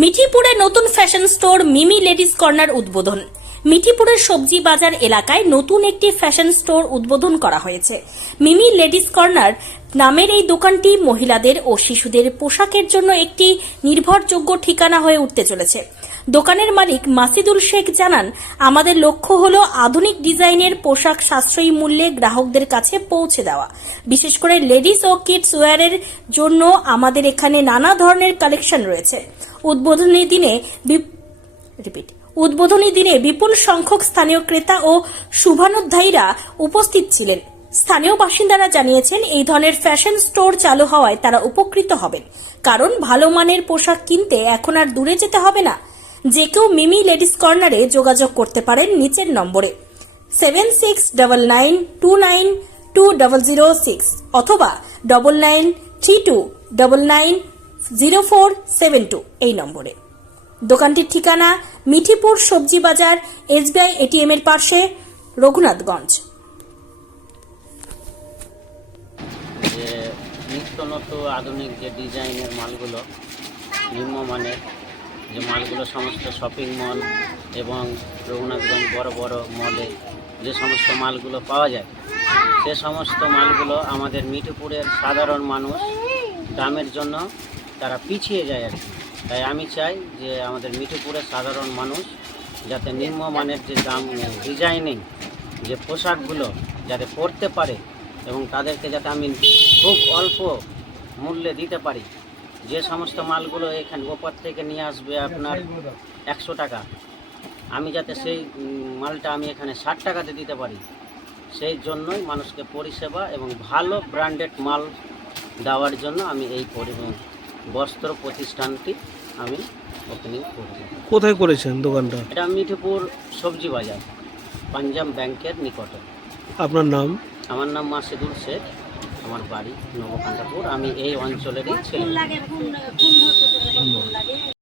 মিঠিপুরে নতুন fashion store Mimi ladies corner উদ্বোধন। মিঠিপুরের সবজি বাজার এলাকায় নতুন একটি ফ্যাশন স্টোর উদ্বোধন করা হয়েছে। মিমি লেডিস কর্নার নামের এই দোকানটি মহিলাদের ও শিশুদের পোশাকের জন্য একটি নির্ভরযোগ্য ঠিকানা হয়ে উঠতে চলেছে। দোকানের মালিক মাসিদুল শেখ জানান, আমাদের লক্ষ্য হল আধুনিক ডিজাইনের পোশাক সাশ্রয়ী মূল্যে গ্রাহকদের কাছে পৌঁছে দেওয়া। বিশেষ করে লেডিস ও কিডস ওয়্যারের জন্য আমাদের এখানে নানা ধরনের কালেকশন রয়েছে। উদ্বোধনী দিনে রিপিট উদ্বোধনী দিনে বিপুল সংখ্যক স্থানীয় ক্রেতা ও শুভানুধ্যায়ীরা উপস্থিত ছিলেন। স্থানীয় বাসিন্দারা জানিয়েছেন, এই ধরনের ফ্যাশন স্টোর চালু হওয়ায় তারা উপকৃত হবেন। কারণ ভালো মানের পোশাক কিনতে এখন আর দূরে যেতে হবে না। যে কেউ মিমি লেডিস কর্নারে যোগাযোগ করতে পারেন নিচের নম্বরে। Seven six double nine two nine two double zero six অথবা double nine three two double nine zero four seven two এই নম্বরে। দোকানটির ঠিকানা মিঠিপুর সবজি বাজার এসবিআই এটিএম এর পাশে, রঘুনাথগঞ্জ। যে আধুনিক যে ডিজাইনের মালগুলো নিম্নমানের যে মালগুলো সমস্ত শপিং মল এবং রঘুনাথগঞ্জ বড় বড় মলে যে সমস্ত মালগুলো পাওয়া যায়, সে সমস্ত মালগুলো আমাদের মিঠুপুরের সাধারণ মানুষ দামের জন্য তারা পিছিয়ে যায় আর কি। তাই আমি চাই যে আমাদের মিঠুপুরের সাধারণ মানুষ যাতে নিম্নমানের যে দাম ডিজাইনিং যে পোশাকগুলো যাতে পরতে পারে এবং তাদেরকে যাতে আমি খুব অল্প মূল্যে দিতে পারি। যে সমস্ত মালগুলো এখানে ওপর থেকে নিয়ে আসবে আপনার একশো টাকা, আমি যাতে সেই মালটা আমি এখানে ষাট টাকাতে দিতে পারি। সেই জন্যই মানুষকে পরিষেবা এবং ভালো ব্র্যান্ডেড মাল দেওয়ার জন্য আমি এই পরি- বস্ত্র প্রতিষ্ঠানটি আমি ওপেনিং করব। কোথায় করেছেন দোকানটা? এটা মিঠেপুর সবজি বাজার পাঞ্জাব ব্যাংকের নিকটে। আপনার নাম? আমার নাম মাসিদুল শেখ আমার বাড়ি নবকান্তাপুর। আমি এই অঞ্চলেরই ছেলে।